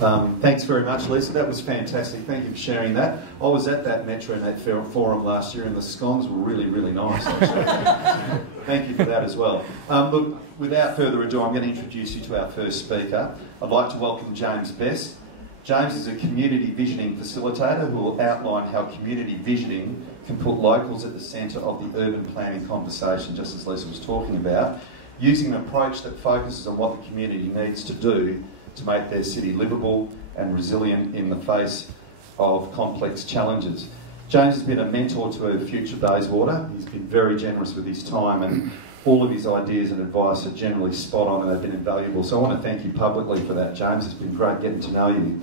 Thanks very much, Lisa. That was fantastic. Thank you for sharing that. I was at that Metronet forum last year and the scones were really, really nice, actually. Thank you for that as well. Look, without further ado, I'm going to introduce you to our first speaker. I'd like to welcome James Best. James is a community visioning facilitator who will outline how community visioning can put locals at the centre of the urban planning conversation, just as Lisa was talking about, using an approach that focuses on what the community needs to do to make their city livable and resilient in the face of complex challenges. James has been a mentor to future Bayswater. He's been very generous with his time and all of his ideas and advice are generally spot on and they've been invaluable. So I want to thank you publicly for that, James. It's been great getting to know you.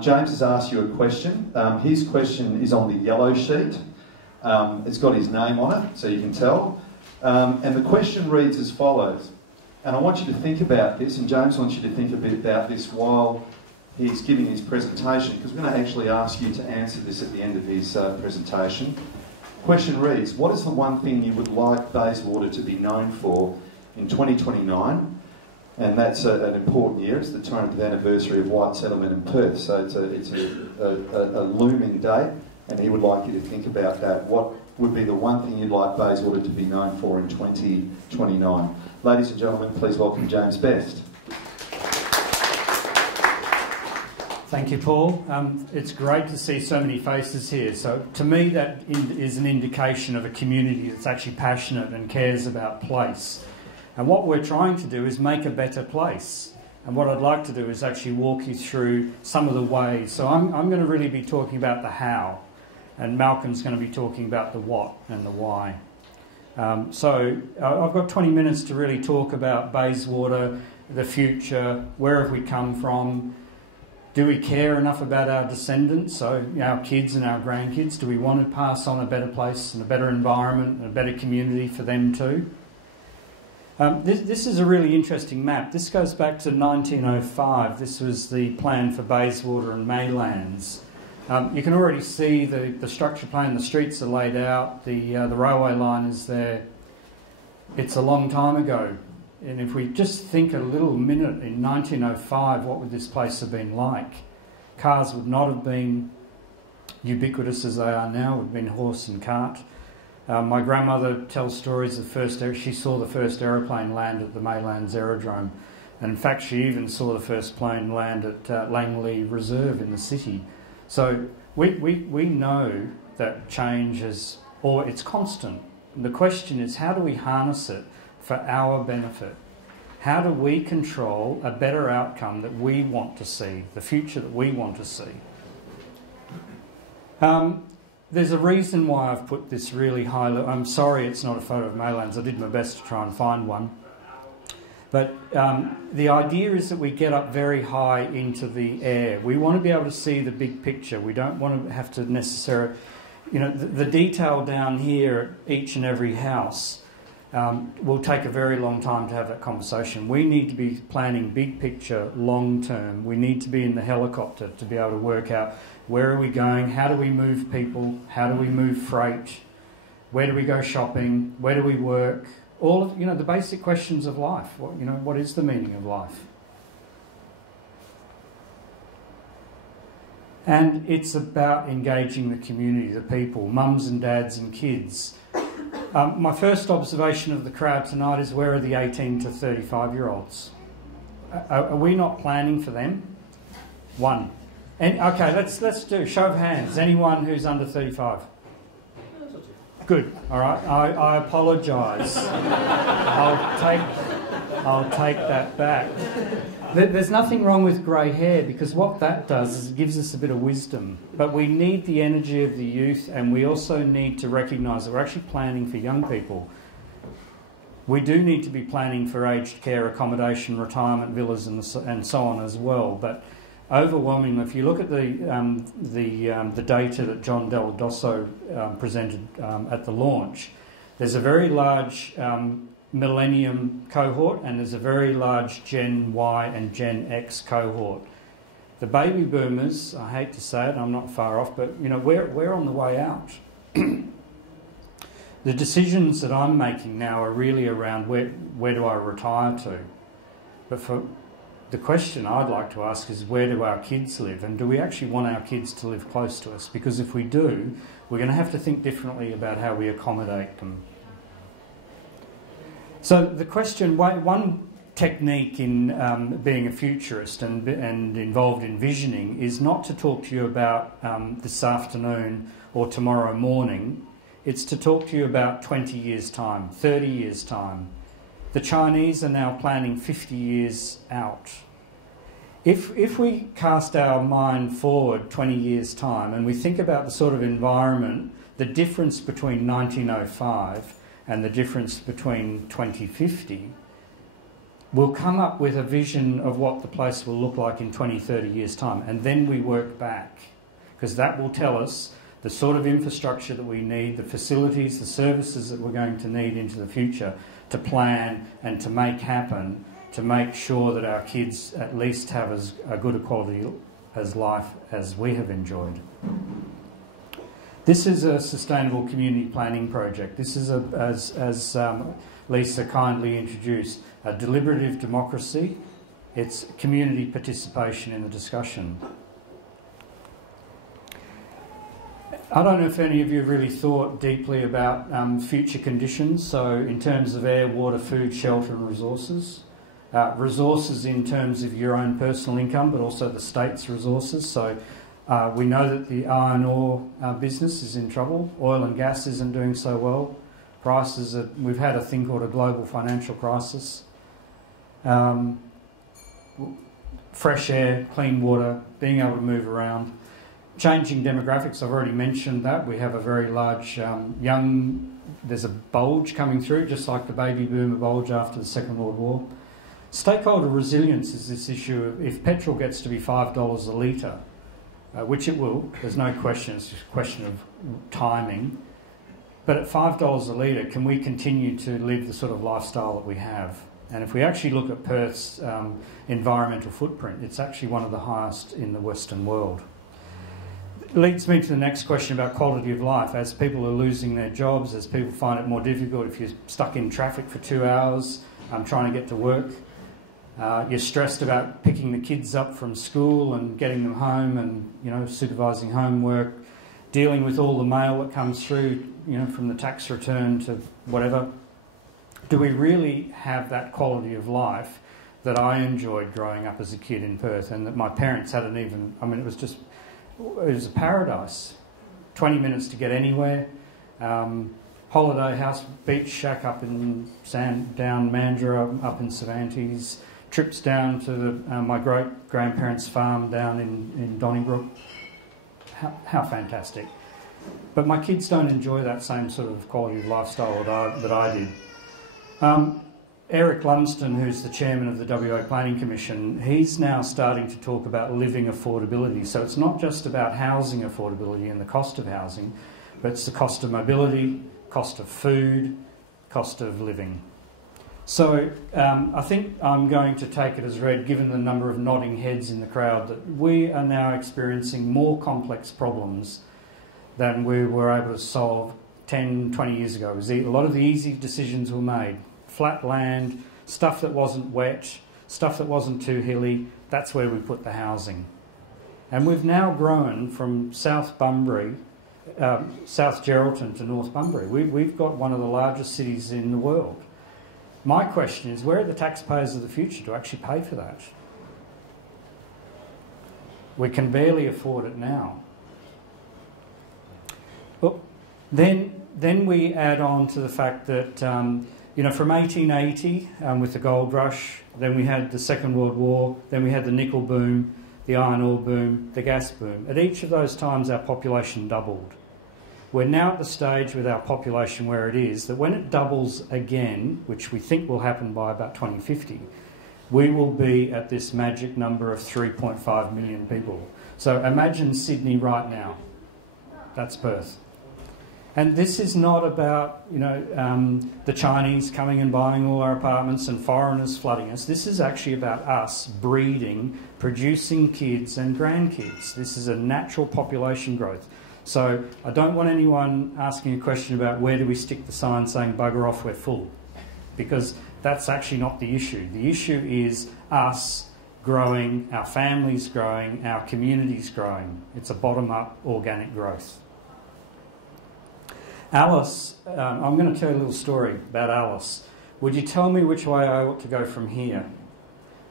James has asked you a question. His question is on the yellow sheet. It's got his name on it, so you can tell. And the question reads as follows. And I want you to think about this, and James wants you to think a bit about this while he's giving his presentation, because we're going to actually ask you to answer this at the end of his presentation. Question reads, what is the one thing you would like Bayswater to be known for in 2029? And that's an important year. It's the 200th anniversary of white settlement in Perth, so it's a looming date, and he would like you to think about that. What would be the one thing you'd like Bayswater to be known for in 2029? Ladies and gentlemen, please welcome James Best. Thank you, Paul. It's great to see so many faces here. So to me, that is an indication of a community that's actually passionate and cares about place. And what we're trying to do is make a better place. And what I'd like to do is actually walk you through some of the ways. So I'm going to really be talking about the how, and Malcolm's going to be talking about the what and the why. So I've got 20 minutes to really talk about Bayswater, the future, where have we come from, do we care enough about our descendants, so our kids and our grandkids, do we want to pass on a better place and a better environment and a better community for them too? This is a really interesting map. This goes back to 1905. This was the plan for Bayswater and Maylands. You can already see the structure plan, the streets are laid out, the railway line is there. It's a long time ago. And if we just think a little minute in 1905, what would this place have been like? Cars would not have been ubiquitous as they are now, it would have been horse and cart. My grandmother tells stories of she saw the first aeroplane land at the Maylands Aerodrome. And in fact, she even saw the first plane land at Langley Reserve in the city. So we know that change it's constant. And the question is, how do we harness it for our benefit? How do we control a better outcome that we want to see, the future that we want to see? There's a reason why I've put this really high level. I'm sorry it's not a photo of Maylands. I did my best to try and find one. But the idea is that we get up very high into the air. We want to be able to see the big picture. We don't want to have to necessarily... the detail down here at each and every house will take a very long time to have that conversation. We need to be planning big picture, long term. We need to be in the helicopter to be able to work out where are we going, how do we move people, how do we move freight, where do we go shopping, where do we work, all of the basic questions of life. What is the meaning of life? And it's about engaging the community, the people, mums and dads and kids. My first observation of the crowd tonight is, where are the 18 to 35-year-olds? Are we not planning for them? One. And okay, let's do show of hands. Anyone who's under 35? Good. All right. I apologise. I'll take that back. There's nothing wrong with grey hair, because what that does is it gives us a bit of wisdom. But we need the energy of the youth, and we also need to recognise that we're actually planning for young people. We do need to be planning for aged care, accommodation, retirement villas and so on as well. But overwhelmingly, if you look at the data that John Del Dosso presented at the launch, there's a very large millennium cohort, and there's a very large Gen Y and Gen X cohort. The baby boomers, I hate to say it, I'm not far off, but we're on the way out. The decisions that I'm making now are really around where do I retire to. But the question I'd like to ask is, where do our kids live, and do we actually want our kids to live close to us? Because if we do, we're going to have to think differently about how we accommodate them. So the question, one technique in being a futurist and involved in visioning is not to talk to you about this afternoon or tomorrow morning. It's to talk to you about 20 years' time, 30 years' time. The Chinese are now planning 50 years out. If we cast our mind forward 20 years' time and we think about the sort of environment, the difference between 1905 and the difference between 2050, we'll come up with a vision of what the place will look like in 20, 30 years' time, and then we work back, because that will tell us the sort of infrastructure that we need, the facilities, the services that we're going to need into the future to plan and to make happen, to make sure that our kids at least have as good a quality as life as we have enjoyed. This is a sustainable community planning project. This is, as Lisa kindly introduced, a deliberative democracy. It's community participation in the discussion. I don't know if any of you have really thought deeply about future conditions, so in terms of air, water, food, shelter and resources. Resources in terms of your own personal income, but also the state's resources. So we know that the iron ore business is in trouble. Oil and gas isn't doing so well. Prices we've had a thing called a global financial crisis. Fresh air, clean water, being able to move around. Changing demographics, I've already mentioned that. We have a very large there's a bulge coming through, just like the baby boomer bulge after the Second World War. Stakeholder resilience is this issue of if petrol gets to be $5 a litre, which it will, there's no question, it's just a question of timing. But at $5 a litre, can we continue to live the sort of lifestyle that we have? And if we actually look at Perth's environmental footprint, it's actually one of the highest in the Western world. It leads me to the next question about quality of life. As people are losing their jobs, as people find it more difficult, if you're stuck in traffic for 2 hours trying to get to work, you're stressed about picking the kids up from school and getting them home and, supervising homework, dealing with all the mail that comes through, from the tax return to whatever. Do we really have that quality of life that I enjoyed growing up as a kid in Perth, and that my parents hadn't even, it was a paradise. 20 minutes to get anywhere. Holiday house, beach shack up in down Mandurah, up in Cervantes. Trips down to my great-grandparents' farm down in Donnybrook. How fantastic. But my kids don't enjoy that same sort of quality of lifestyle that I did. Eric Lumsden, who's the chairman of the WA Planning Commission, he's now starting to talk about living affordability. So it's not just about housing affordability and the cost of housing, but it's the cost of mobility, cost of food, cost of living. So I think I'm going to take it as read, given the number of nodding heads in the crowd, that we are now experiencing more complex problems than we were able to solve 10, 20 years ago. A lot of the easy decisions were made. Flat land, stuff that wasn't wet, stuff that wasn't too hilly, that's where we put the housing. And we've now grown from South Bunbury, South Geraldton to North Bunbury. We've got one of the largest cities in the world. My question is, where are the taxpayers of the future to actually pay for that? We can barely afford it now. Well, then we add on to the fact that from 1880 with the gold rush, then we had the Second World War, then we had the nickel boom, the iron ore boom, the gas boom. At each of those times our population doubled. We're now at the stage with our population where it is that when it doubles again, which we think will happen by about 2050, we will be at this magic number of 3.5 million people. So imagine Sydney right now. That's Perth. And this is not about, the Chinese coming and buying all our apartments and foreigners flooding us. This is actually about us breeding, producing kids and grandkids. This is a natural population growth. So I don't want anyone asking a question about where do we stick the sign saying bugger off, we're full. Because that's actually not the issue. The issue is us growing, our families growing, our communities growing. It's a bottom-up organic growth. Alice, I'm going to tell you a little story about Alice. Would you tell me which way I ought to go from here?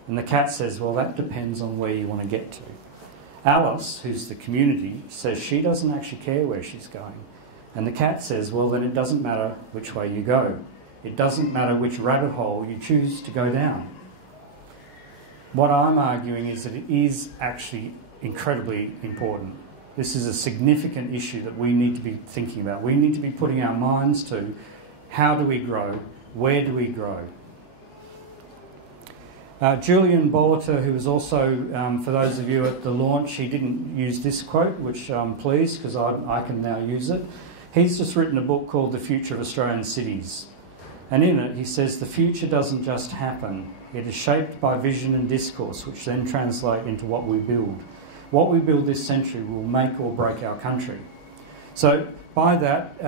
And the cat says, well, that depends on where you want to get to. Alice, who's the community, says she doesn't actually care where she's going. And the cat says, well, then it doesn't matter which way you go. It doesn't matter which rabbit hole you choose to go down. What I'm arguing is that it is actually incredibly important. This is a significant issue that we need to be thinking about. We need to be putting our minds to how do we grow, where do we grow. Julian Boliter, who was also, for those of you at the launch, he didn't use this quote, which I'm pleased because I can now use it. He's just written a book called The Future of Australian Cities. And in it, he says, the future doesn't just happen. It is shaped by vision and discourse, which then translate into what we build. What we build this century will make or break our country. So by that,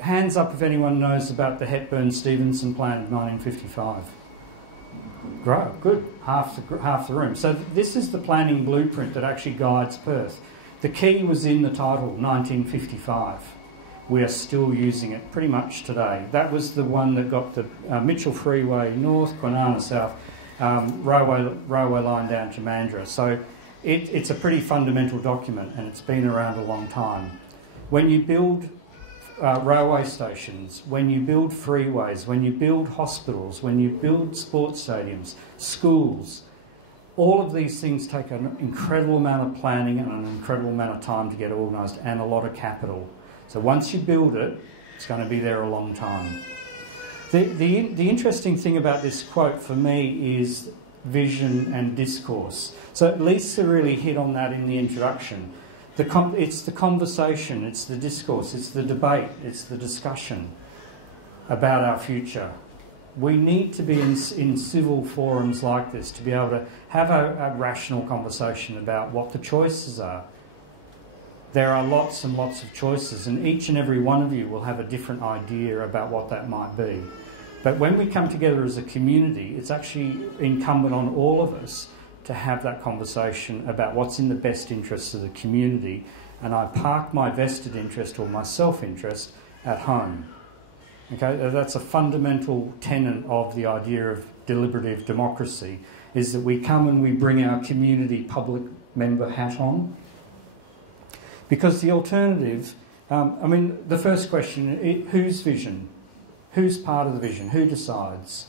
hands up if anyone knows about the Hepburn-Stevenson plan of 1955. Great, good, half the room. So this is the planning blueprint that actually guides Perth. The key was in the title, 1955. We are still using it pretty much today. That was the one that got the Mitchell Freeway north, Kwinana south, railway line down to Mandurah. So it's a pretty fundamental document and it's been around a long time. When you build railway stations, when you build freeways, when you build hospitals, when you build sports stadiums, schools, all of these things take an incredible amount of planning and an incredible amount of time to get organised and a lot of capital. So once you build it, it's going to be there a long time. The interesting thing about this quote for me is vision and discourse. So Lisa really hit on that in the introduction. It's the conversation, it's the discourse, it's the debate, it's the discussion about our future. We need to be in civil forums like this to be able to have a rational conversation about what the choices are. There are lots and lots of choices, and each and every one of you will have a different idea about what that might be. But when we come together as a community, it's actually incumbent on all of us to have that conversation about what's in the best interests of the community, and I park my vested interest or my self-interest at home. Okay, that's a fundamental tenet of the idea of deliberative democracy, is that we come and we bring our community public member hat on. Because the alternative, the first question, whose vision? Who's part of the vision? Who decides?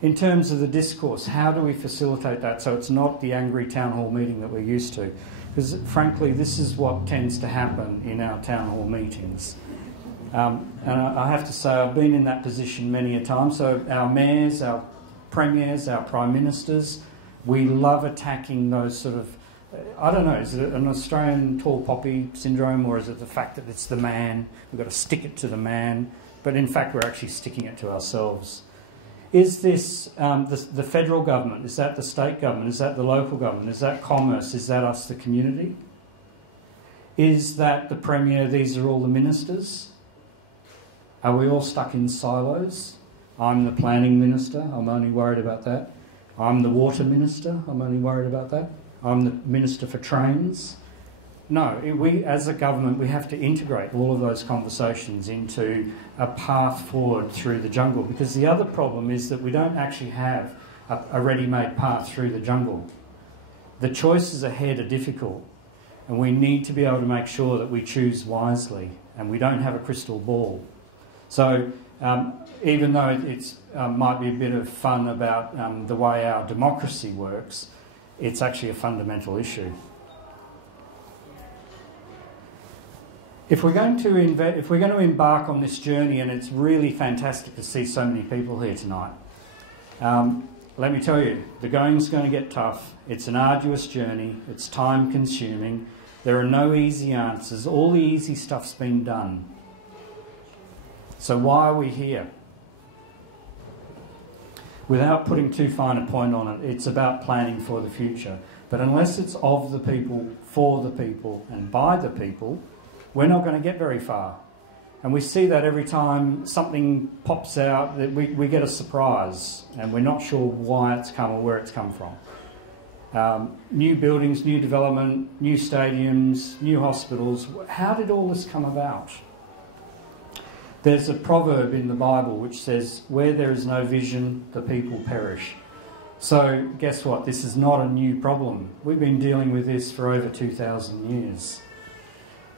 In terms of the discourse, how do we facilitate that so it's not the angry town hall meeting that we're used to? Because frankly, this is what tends to happen in our town hall meetings. And I have to say, I've been in that position many a time. So our mayors, our premiers, our prime ministers, we love attacking those sort of, I don't know, is it an Australian tall poppy syndrome, or is it the fact that it's the man? We've got to stick it to the man. But in fact, we're actually sticking it to ourselves. Is this the federal government? Is that the state government? Is that the local government? Is that commerce? Is that us, the community? Is that the Premier? These are all the ministers? Are we all stuck in silos? I'm the planning minister. I'm only worried about that. I'm the water minister. I'm only worried about that. I'm the minister for trains. No, we as a government, we have to integrate all of those conversations into a path forward through the jungle, because the other problem is that we don't actually have a ready-made path through the jungle. The choices ahead are difficult, and we need to be able to make sure that we choose wisely, and we don't have a crystal ball. So even though it might be a bit of fun about the way our democracy works, it's actually a fundamental issue. If we're going to embark on this journey, and it's really fantastic to see so many people here tonight, let me tell you, the going's going to get tough. It's an arduous journey. It's time-consuming. There are no easy answers. All the easy stuff's been done. So why are we here? Without putting too fine a point on it, it's about planning for the future. But unless it's of the people, for the people, and by the people, we're not going to get very far. And we see that every time something pops out, that we get a surprise, and we're not sure why it's come or where it's come from. New buildings, new development, new stadiums, new hospitals. How did all this come about? There's a proverb in the Bible which says, where there is no vision, the people perish. So guess what? This is not a new problem. We've been dealing with this for over 2,000 years.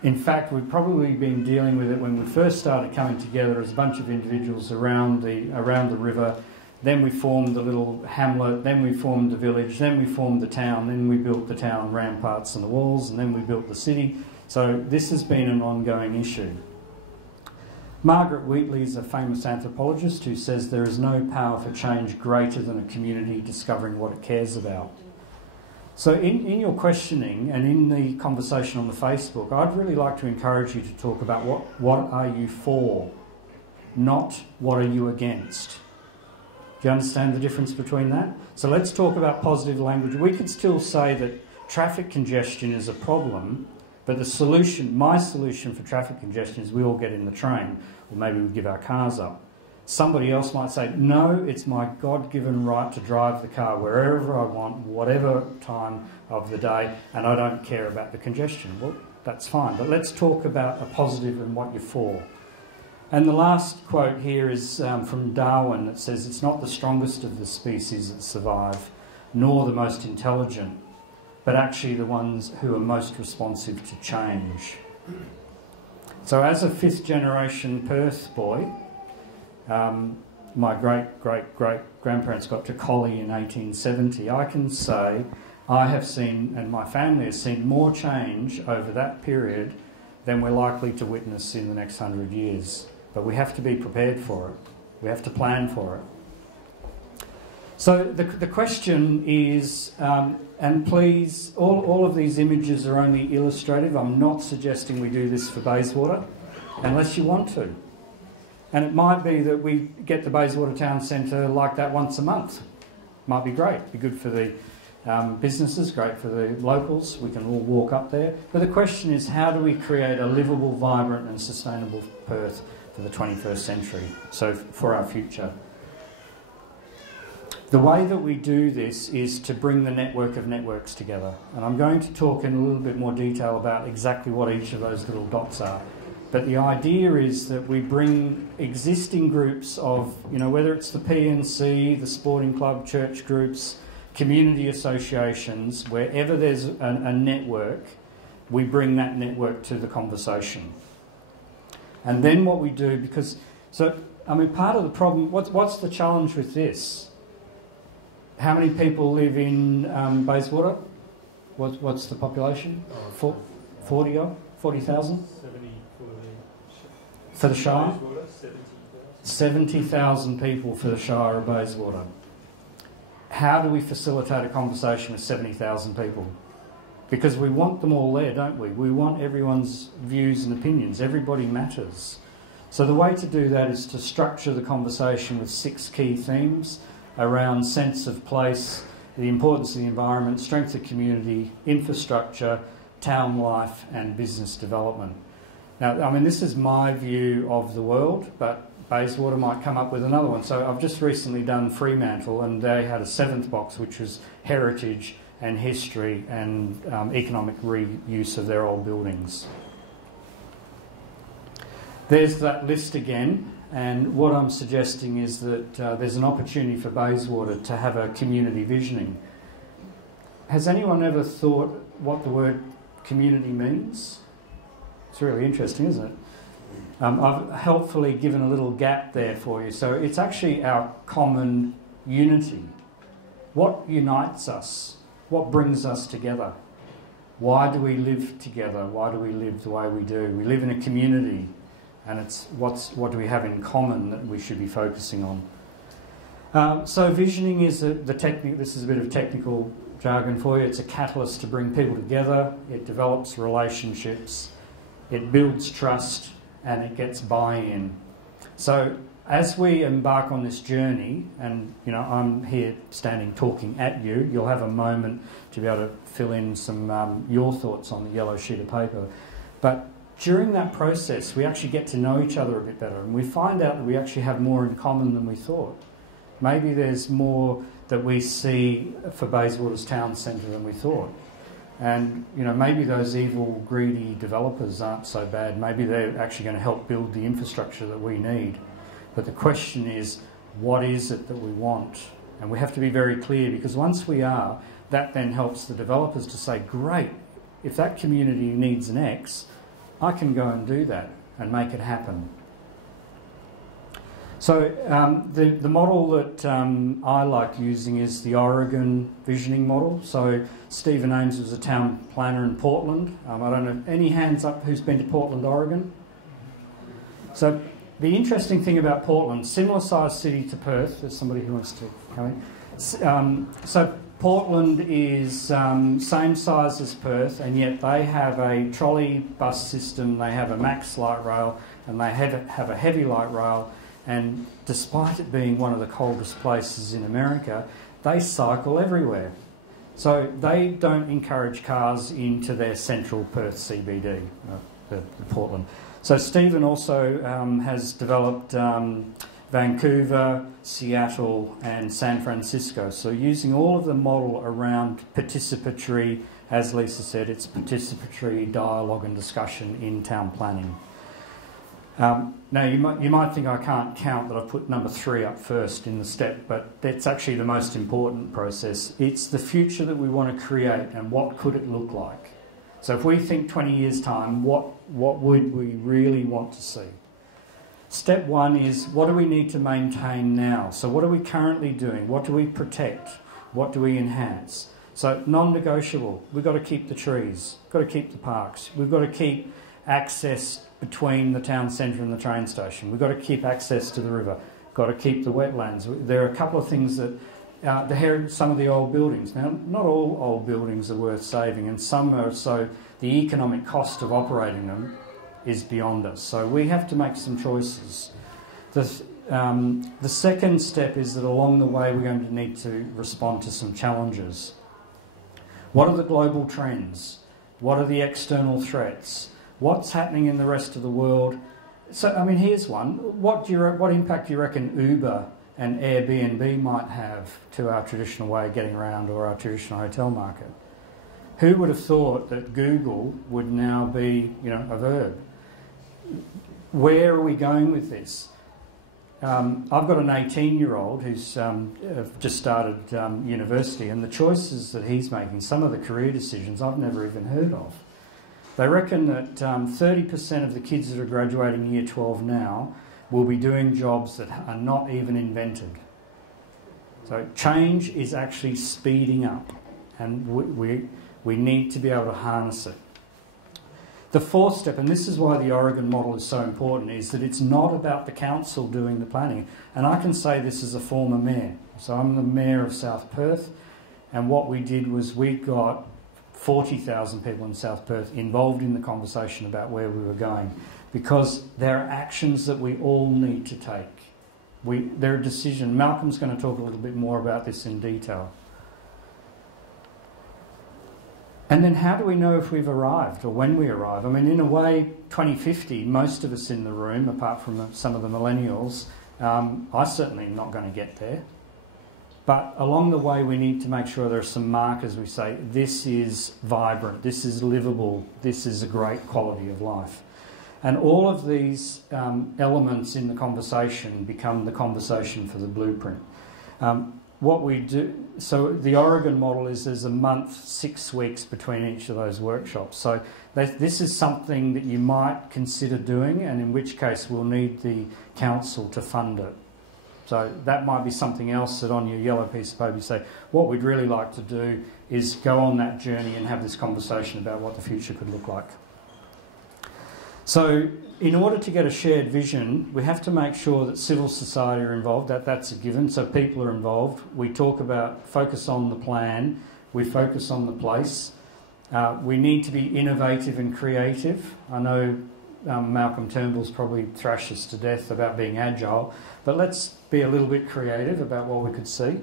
In fact, we've probably been dealing with it when we first started coming together as a bunch of individuals around the river. Then we formed the little hamlet, then we formed the village, then we formed the town, then we built the town ramparts and the walls, and then we built the city. So this has been an ongoing issue. Margaret Wheatley is a famous anthropologist who says there is no power for change greater than a community discovering what it cares about. So in your questioning and in the conversation on the Facebook, I'd really like to encourage you to talk about what are you for, not what are you against. Do you understand the difference between that? So let's talk about positive language. We could still say that traffic congestion is a problem, but the solution, my solution for traffic congestion is we all get in the train, or maybe we give our cars up. Somebody else might say, no, it's my God-given right to drive the car wherever I want, whatever time of the day, and I don't care about the congestion. Well, that's fine, but let's talk about a positive and what you're for. And the last quote here is from Darwin that says, it's not the strongest of the species that survive, nor the most intelligent, but actually the ones who are most responsive to change. So as a fifth-generation Perth boy, my great-great-great-grandparents got to Collie in 1870. I can say I have seen, and my family has seen, more change over that period than we're likely to witness in the next 100 years. But we have to be prepared for it. We have to plan for it. So the question is, and please, all of these images are only illustrative. I'm not suggesting we do this for Bayswater, unless you want to. And it might be that we get the Bayswater Town Centre like that once a month. Might be great. Be good for the businesses, great for the locals. We can all walk up there. But the question is, how do we create a livable, vibrant and sustainable Perth for the 21st century, so for our future? The way that we do this is to bring the network of networks together. And I'm going to talk in a little bit more detail about exactly what each of those little dots are. But the idea is that we bring existing groups of, whether it's the PNC, the sporting club, church groups, community associations, wherever there's a network, we bring that network to the conversation. And then what we do, part of the problem, what's the challenge with this? How many people live in Bayswater? What's the population? 40,000? 70 for the Shire? 70,000 people for the Shire of Bayswater. How do we facilitate a conversation with 70,000 people? Because we want them all there, don't we? We want everyone's views and opinions. Everybody matters. So the way to do that is to structure the conversation with 6 key themes around sense of place, the importance of the environment, strength of community, infrastructure, town life and business development. Now, this is my view of the world, but Bayswater might come up with another one. So I've just recently done Fremantle, and they had a 7th box, which was heritage and history and economic reuse of their old buildings. There's that list again, and what I'm suggesting is that there's an opportunity for Bayswater to have a community visioning. Has anyone ever thought what the word community means? It's really interesting, isn't it? I've helpfully given a little gap there for you. So it's actually our common unity. What unites us? What brings us together? Why do we live together? Why do we live the way we do? We live in a community, and it's what do we have in common that we should be focusing on? So visioning is the technique. This is a bit of technical jargon for you. It's a catalyst to bring people together. It develops relationships. It builds trust, and it gets buy-in. So as we embark on this journey, and I'm here standing talking at you, you'll have a moment to be able to fill in some your thoughts on the yellow sheet of paper. But during that process, we actually get to know each other a bit better, and we find out that we actually have more in common than we thought. Maybe there's more that we see for Bayswater's town centre than we thought. And, you know, maybe those evil, greedy developers aren't so bad. Maybe they're actually going to help build the infrastructure that we need. But the question is, what is it that we want? And we have to be very clear, because once we are, that then helps the developers to say, great, if that community needs an X, I can go and do that and make it happen. So the model that I like using is the Oregon visioning model. So Stephen Ames was a town planner in Portland. I don't know, any hands up who's been to Portland, Oregon? So the interesting thing about Portland, similar sized city to Perth. There's somebody who wants to come in. So Portland is same size as Perth, and yet they have a trolley bus system, they have a max light rail, and they have a heavy light rail. And despite it being one of the coldest places in America, they cycle everywhere. So they don't encourage cars into their central Perth CBD, the Portland. So Stephen also has developed Vancouver, Seattle and San Francisco. So using all of the model around participatory, as Lisa said, it's participatory dialogue and discussion in town planning. Now, you might think I can't count that I put number 3 up first in the step, but that's actually the most important process. It's the future that we want to create, and what could it look like? So if we think 20 years' time, what would we really want to see? Step 1 is, what do we need to maintain now? So what are we currently doing? What do we protect? What do we enhance? So non-negotiable, we've got to keep the trees, we've got to keep the parks, we've got to keep access between the town centre and the train station. We've got to keep access to the river. Got to keep the wetlands. There are a couple of things that some of the old buildings. Now, not all old buildings are worth saving, and some are, so the economic cost of operating them is beyond us. So we have to make some choices. The second step is that along the way we're going to need to respond to some challenges. What are the global trends? What are the external threats? What's happening in the rest of the world? So, I mean, here's one. What impact do you reckon Uber and Airbnb might have to our traditional way of getting around, or our traditional hotel market? Who would have thought that Google would now be, you know, a verb? Where are we going with this? I've got an 18-year-old who's just started university, and the choices that he's making, some of the career decisions I've never even heard of. They reckon that 30% of the kids that are graduating year 12 now will be doing jobs that are not even invented. So change is actually speeding up, and we need to be able to harness it. The fourth step, and this is why the Oregon model is so important, is that it's not about the council doing the planning. And I can say this as a former mayor. So I'm the mayor of South Perth, and what we did was we got 40,000 people in South Perth involved in the conversation about where we were going, because there are actions that we all need to take. There are decisions. Malcolm's going to talk a little bit more about this in detail. And then how do we know if we've arrived, or when we arrive? I mean, in a way, 2050, most of us in the room, apart from some of the millennials, I certainly am not going to get there. But along the way, we need to make sure there are some markers. We say, this is vibrant, this is livable, this is a great quality of life. And all of these elements in the conversation become the conversation for the blueprint. What we do, so the Oregon model is there's a month, 6 weeks between each of those workshops. So this is something that you might consider doing, and in which case we'll need the council to fund it. So that might be something else that on your yellow piece of paper you say, what we'd really like to do is go on that journey and have this conversation about what the future could look like. So in order to get a shared vision, we have to make sure that civil society are involved, that's a given, so people are involved. We talk about focus on the plan, we focus on the place. We need to be innovative and creative. I know Malcolm Turnbull's probably thrashed us to death about being agile, but let's be a little bit creative about what we could see.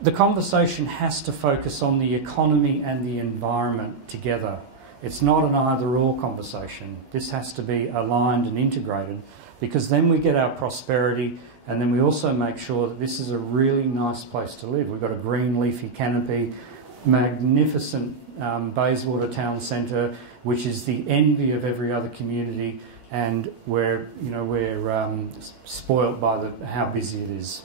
The conversation has to focus on the economy and the environment together. It's not an either-or conversation. This has to be aligned and integrated, because then we get our prosperity And then we also make sure that this is a really nice place to live. We've got a green leafy canopy, magnificent Bayswater town centre, which is the envy of every other community, and we're spoilt by how busy it is.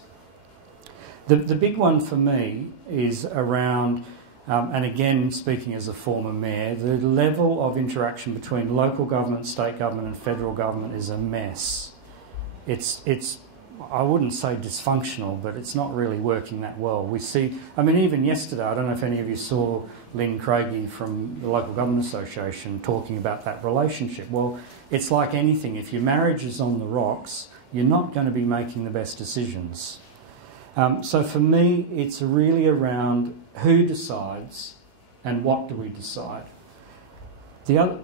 The big one for me is around, and again speaking as a former mayor, the level of interaction between local government, state government and federal government is a mess. It's I wouldn't say dysfunctional, but it's not really working that well. We see, I mean, even yesterday, I don't know if any of you saw Lynn Craigie from the Local Government Association talking about that relationship. Well, it's like anything. If your marriage is on the rocks, you're not going to be making the best decisions. So for me, it's really around who decides and what do we decide. The other,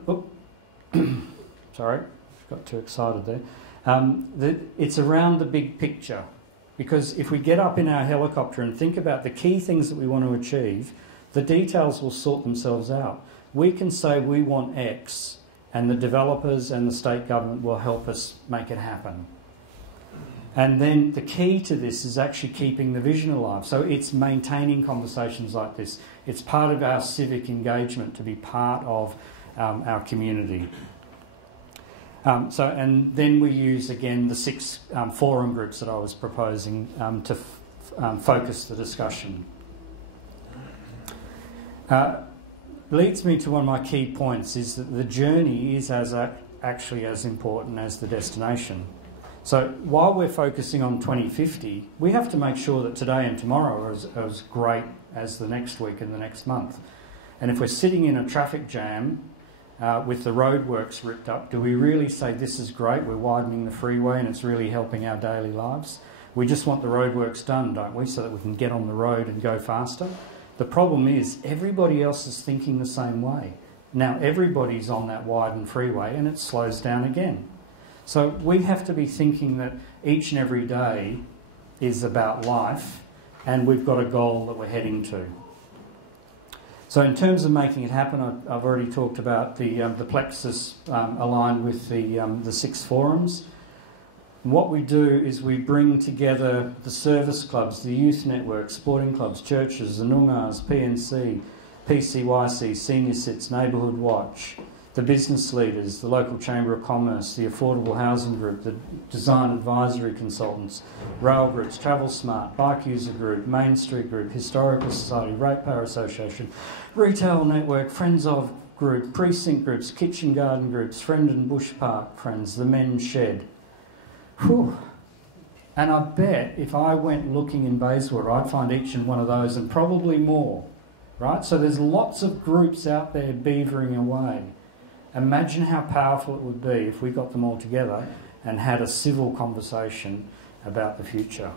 sorry, got too excited there. It's around the big picture, because if we get up in our helicopter and think about the key things that we want to achieve, the details will sort themselves out. We can say we want X, and the developers and the state government will help us make it happen. And then the key to this is actually keeping the vision alive. So it's maintaining conversations like this. It's part of our civic engagement to be part of our community. And then we use, again, the 6 forum groups that I was proposing to focus the discussion. Leads me to one of my key points, is that the journey is actually as important as the destination. So while we're focusing on 2050, we have to make sure that today and tomorrow are as great as the next week and the next month. And if we're sitting in a traffic jam with the roadworks ripped up, do we really say this is great, we're widening the freeway and it's really helping our daily lives? We just want the roadworks done, don't we, so that we can get on the road and go faster? The problem is everybody else is thinking the same way. Now everybody's on that widened freeway and it slows down again. So we have to be thinking that each and every day is about life, and we've got a goal that we're heading to. So in terms of making it happen, I've already talked about the plexus aligned with the 6 forums. And what we do is we bring together the service clubs, the youth networks, sporting clubs, churches, the Noongars, PNC, PCYC, Senior Sits, Neighbourhood Watch, the business leaders, the local Chamber of Commerce, the Affordable Housing Group, the Design Advisory Consultants, rail groups, Travel Smart, Bike User Group, Main Street Group, Historical Society, Ratepayer Association, Retail Network, Friends of Group, Precinct Groups, Kitchen Garden Groups, Friend and Bush Park Friends, the Men's Shed. Whew. And I bet if I went looking in Bayswater, I'd find each and one of those and probably more, right? So there's lots of groups out there beavering away. Imagine how powerful it would be if we got them all together and had a civil conversation about the future.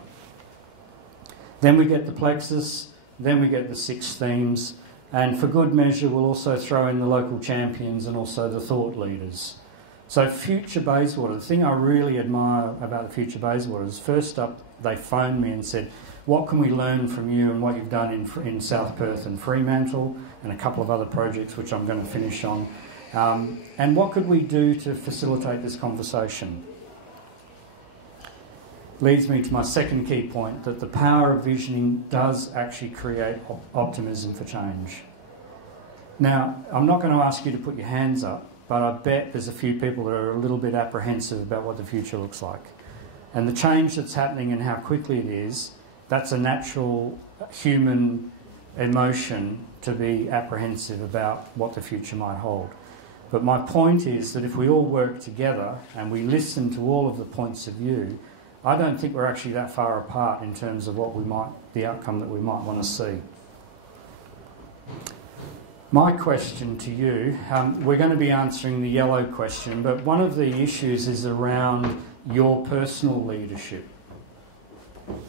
Then we get the plexus, then we get the 6 themes, and for good measure we'll also throw in the local champions and also the thought leaders. So Future Bayswater, the thing I really admire about the Future Bayswater is, first up they phoned me and said, what can we learn from you and what you've done in South Perth and Fremantle, and a couple of other projects which I'm going to finish on. And what could we do to facilitate this conversation? Leads me to my second key point, that the power of visioning does actually create optimism for change. Now, I'm not going to ask you to put your hands up, but I bet there's a few people that are a little bit apprehensive about what the future looks like. And the change that's happening and how quickly it is, that's a natural human emotion to be apprehensive about what the future might hold. But my point is that if we all work together and we listen to all of the points of view, I don't think we're actually that far apart in terms of the outcome that we might want to see. My question to you, we're going to be answering the yellow question, but one of the issues is around your personal leadership,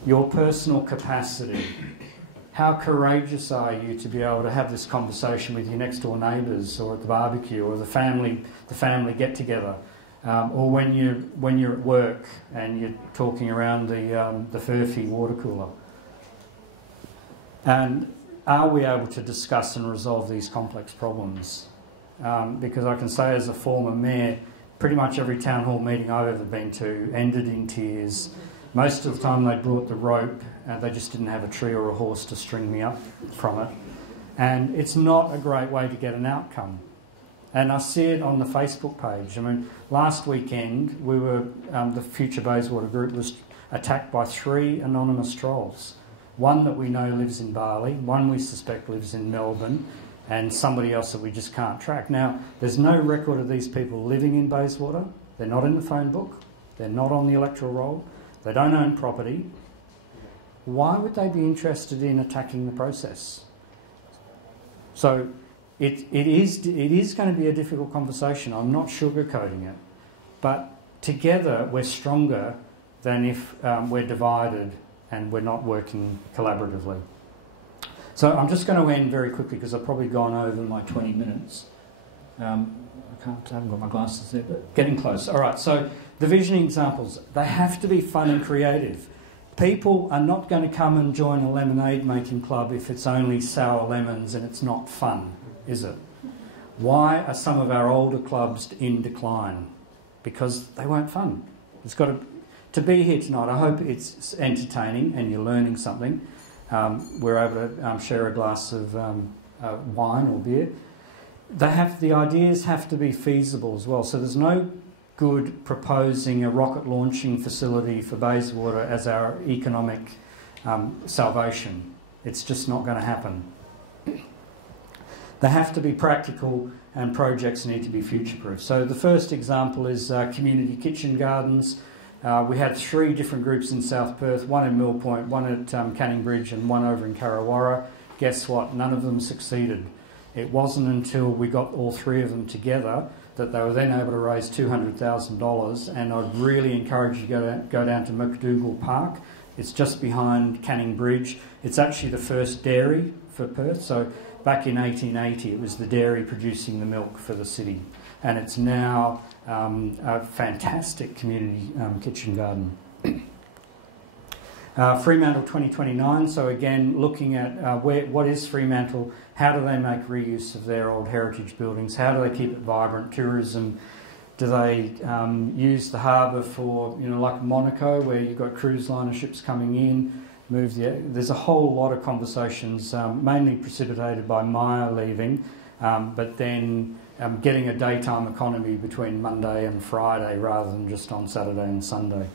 your personal capacity. How courageous are you to be able to have this conversation with your next door neighbours, or at the barbecue, or the family get together, or when you're at work and you're talking around the Furphy water cooler? And are we able to discuss and resolve these complex problems? Because I can say, as a former mayor, pretty much every town hall meeting I've ever been to ended in tears. Most of the time they brought the rope, they just didn't have a tree or a horse to string me up from it. And it's not a great way to get an outcome. And I see it on the Facebook page. I mean, last weekend we were, the Future Bayswater group was attacked by 3 anonymous trolls. One that we know lives in Bali, one we suspect lives in Melbourne, and somebody else that we just can't track. Now, there's no record of these people living in Bayswater. They're not in the phone book. They're not on the electoral roll. They don't own property. Why would they be interested in attacking the process? So it is going to be a difficult conversation. I'm not sugarcoating it. But together we're stronger than if we're divided and we're not working collaboratively. So I'm just going to end very quickly because I've probably gone over my 20 minutes. I haven't got my glasses there, but getting close. All right, so the vision examples, they have to be fun and creative. People are not going to come and join a lemonade making club if it's only sour lemons and it's not fun, is it? Why are some of our older clubs in decline? Because they weren't fun. It's got to be here tonight. I hope it's entertaining and you're learning something. We're able to share a glass of wine or beer. The ideas have to be feasible as well. So there's no good proposing a rocket launching facility for Bayswater as our economic salvation. It's just not going to happen. They have to be practical and projects need to be future-proof. So the first example is community kitchen gardens. We had 3 different groups in South Perth, one in Mill Point, one at Canning Bridge and one over in Karrawara. Guess what? None of them succeeded. It wasn't until we got all 3 of them together that they were then able to raise $200,000, and I'd really encourage you to go down to McDougall Park. It's just behind Canning Bridge. It's actually the first dairy for Perth. So back in 1880 it was the dairy producing the milk for the city, and it's now a fantastic community kitchen garden. Fremantle 2029, so again looking at what is Fremantle, how do they make reuse of their old heritage buildings, how do they keep it vibrant, tourism, do they use the harbour for, like Monaco where you've got cruise liner ships coming in, there's a whole lot of conversations, mainly precipitated by Maya leaving, but then getting a daytime economy between Monday and Friday rather than just on Saturday and Sunday.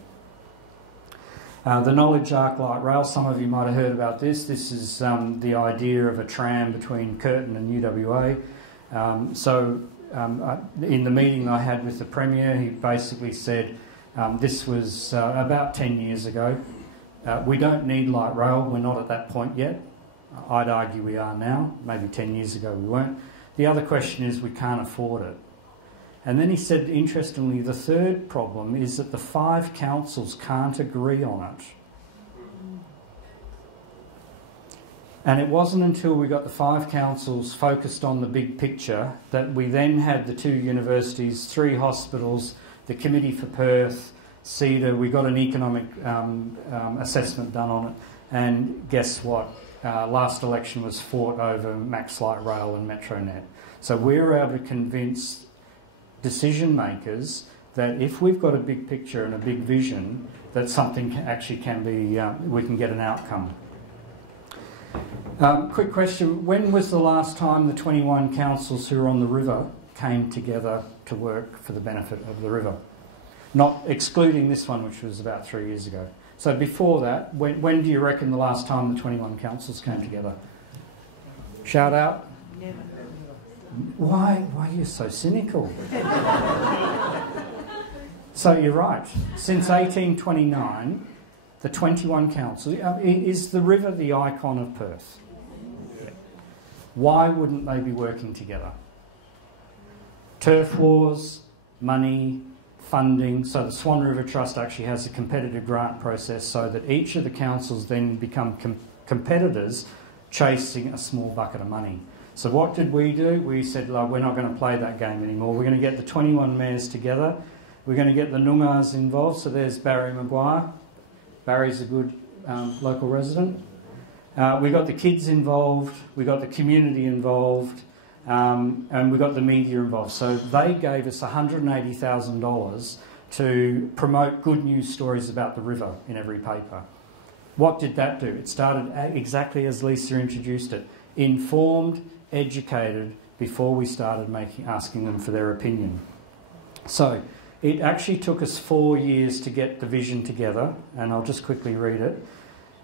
The Knowledge Arc Light Rail, some of you might have heard about this. This is the idea of a tram between Curtin and UWA. In the meeting I had with the Premier, he basically said this was about 10 years ago. We don't need light rail, we're not at that point yet. I'd argue we are now, maybe 10 years ago we weren't. The other question is we can't afford it. And then he said, interestingly, the third problem is that the 5 councils can't agree on it. And it wasn't until we got the 5 councils focused on the big picture that we then had the 2 universities, 3 hospitals, the Committee for Perth, CEDA, we got an economic assessment done on it. And guess what? Last election was fought over Max Light Rail and Metronet. So we were able to convince decision makers that if we've got a big picture and a big vision, that something actually can be, we can get an outcome. Quick question, when was the last time the 21 councils who are on the river came together to work for the benefit of the river? Not excluding this one, which was about 3 years ago. So before that, when do you reckon the last time the 21 councils came together? Shout out. Never. Why are you so cynical? So you're right. Since 1829, the 21 councils, is the river the icon of Perth? Why wouldn't they be working together? Turf wars, money, funding. So the Swan River Trust actually has a competitive grant process so that each of the councils then become competitors chasing a small bucket of money. So what did we do? We said, we're not going to play that game anymore. We're going to get the 21 mayors together. We're going to get the Noongars involved. So there's Barry Maguire. Barry's a good local resident. We got the kids involved. We got the community involved. And we got the media involved. So they gave us $180,000 to promote good news stories about the river in every paper. What did that do? It started exactly as Lisa introduced it. Informed, educated, before we started asking them for their opinion. So it actually took us 4 years to get the vision together, and I'll just quickly read it.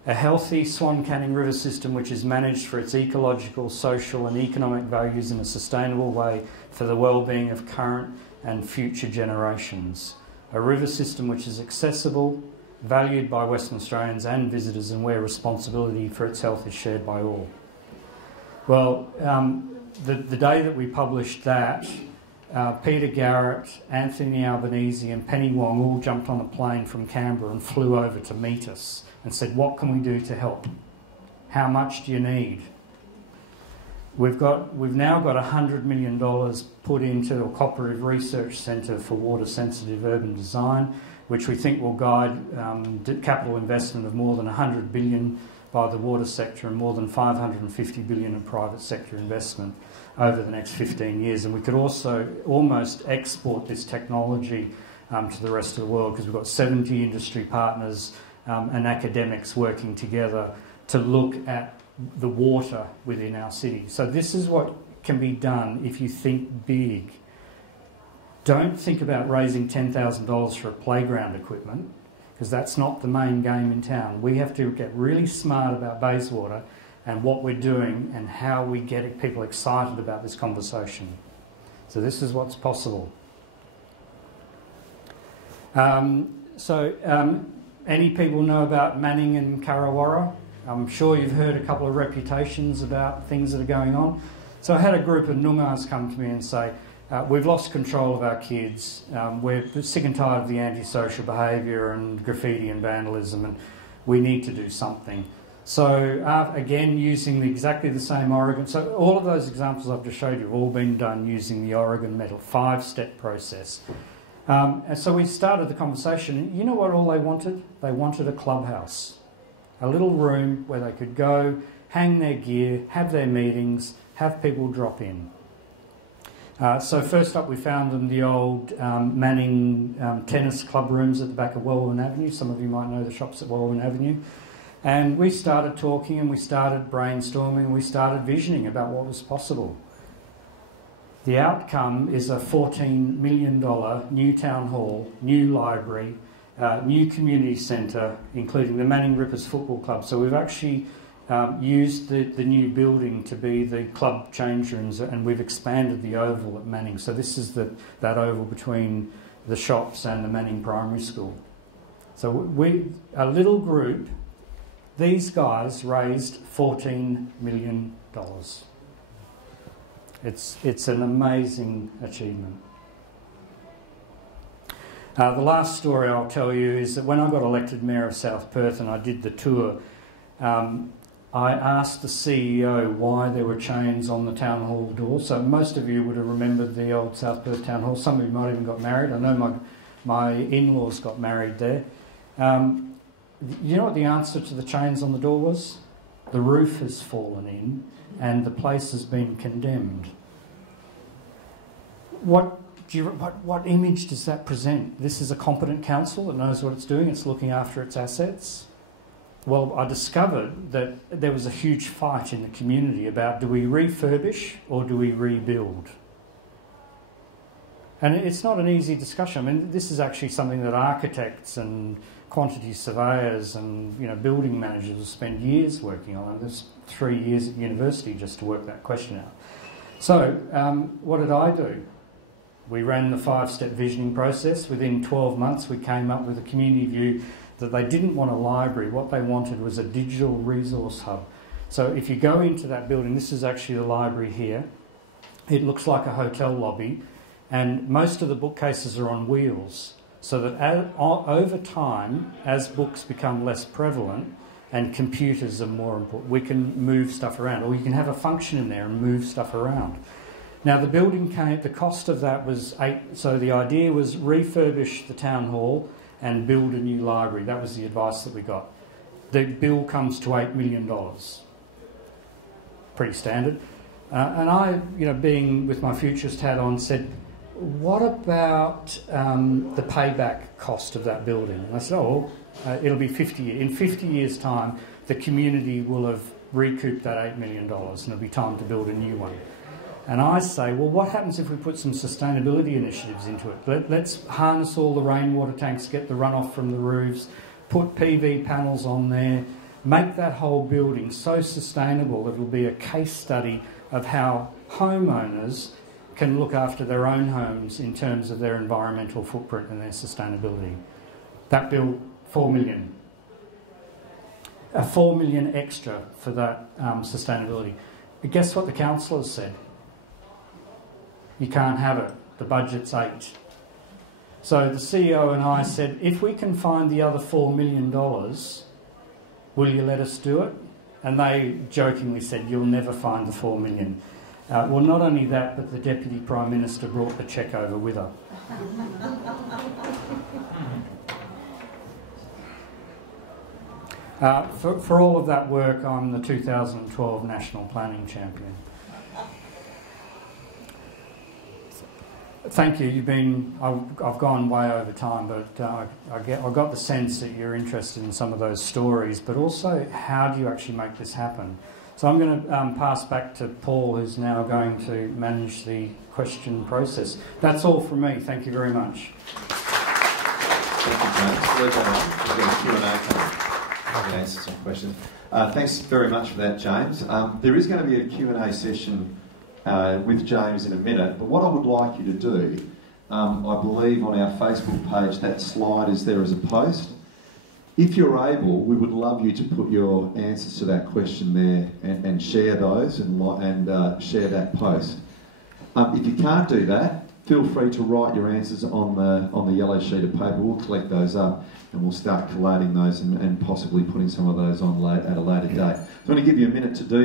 A healthy Swan Canning River system which is managed for its ecological, social and economic values in a sustainable way for the well-being of current and future generations. A river system which is accessible, valued by Western Australians and visitors, and where responsibility for its health is shared by all. Well, the day that we published that, Peter Garrett, Anthony Albanese and Penny Wong all jumped on a plane from Canberra and flew over to meet us and said, what can we do to help? How much do you need? We've now got $100 million put into a cooperative research centre for water-sensitive urban design, which we think will guide capital investment of more than $100 billion by the water sector and more than $550 billion in private sector investment over the next 15 years. And we could also almost export this technology to the rest of the world, because we've got 70 industry partners and academics working together to look at the water within our city. So this is what can be done if you think big. Don't think about raising $10,000 for a playground equipment, because that's not the main game in town. We have to get really smart about Bayswater and what we're doing and how we get people excited about this conversation. So this is what's possible. Any people know about Manning and Karawara? I'm sure you've heard a couple of reputations about things that are going on. So I had a group of Noongars come to me and say, we've lost control of our kids, we're sick and tired of the antisocial behaviour and graffiti and vandalism, and we need to do something. So again, using exactly the same Oregon, so all of those examples I've just showed you have all been done using the Oregon Metal 5-step process. And so we started the conversation. You know what all they wanted? They wanted a clubhouse, a little room where they could go, hang their gear, have their meetings, have people drop in. So first up, we found them the old Manning tennis club rooms at the back of Welwyn Avenue. Some of you might know the shops at Welwyn Avenue. And we started talking and we started brainstorming and we started visioning about what was possible. The outcome is a $14 million new town hall, new library, new community centre, including the Manning Rippers Football Club. So we've actually used the new building to be the club change rooms, and we've expanded the oval at Manning. So this is that oval between the shops and the Manning Primary School. So a little group, these guys raised $14 million. It's an amazing achievement. The last story I'll tell you is that when I got elected Mayor of South Perth and I did the tour, I asked the CEO why there were chains on the town hall door. So most of you would have remembered the old South Perth town hall. Some of you might even got married. I know my in-laws got married there. You know what the answer to the chains on the door was? The roof has fallen in and the place has been condemned. What image does that present? This is a competent council that knows what it's doing. It's looking after its assets. Well, I discovered that there was a huge fight in the community about, do we refurbish or do we rebuild? And it's not an easy discussion. I mean, this is actually something that architects and quantity surveyors and building managers will spend years working on. There's 3 years at university just to work that question out. So what did I do? We ran the 5-step visioning process. Within 12 months, we came up with a community view that they didn't want a library. What they wanted was a digital resource hub. So if you go into that building, this is actually the library here. It looks like a hotel lobby, and most of the bookcases are on wheels, so that over time, as books become less prevalent and computers are more important, we can move stuff around, or you can have a function in there and move stuff around. Now the building the cost of that was so the idea was refurbish the town hall and build a new library. That was the advice that we got. The bill comes to $8 million. Pretty standard. And I, being with my futurist hat on, said, what about the payback cost of that building? And I said, oh, well, it'll be 50 years. In 50 years' time, the community will have recouped that $8 million and it'll be time to build a new one. And I say, well, what happens if we put some sustainability initiatives into it? Let's harness all the rainwater tanks, get the runoff from the roofs, put PV panels on there, make that whole building so sustainable that it'll be a case study of how homeowners can look after their own homes in terms of their environmental footprint and their sustainability. That bill, $4 million. $4 million extra for that sustainability. But guess what the councillors said? You can't have it. The budget's 8. So the CEO and I said, if we can find the other $4 million, will you let us do it? And they jokingly said, you'll never find the $4 million. Well, not only that, but the Deputy Prime Minister brought the cheque over with her. For all of that work, I'm the 2012 National Planning Champion. Thank you. I've gone way over time, but I got the sense that you're interested in some of those stories, but also how do you actually make this happen? So I'm going to pass back to Paul, who's now going to manage the question process. That's all from me. Thank you very much. Thank you, James. We've got a Q&A coming. Answer some questions. Thanks very much for that, James. There is going to be a Q&A session with James in a minute, but what I would like you to do, I believe on our Facebook page that slide is there as a post. If you're able, we would love you to put your answers to that question there and share those and share that post. If you can't do that, feel free to write your answers on the yellow sheet of paper. We'll collect those up and we'll start collating those and possibly putting some of those on at a later date. So I'm going to give you a minute to do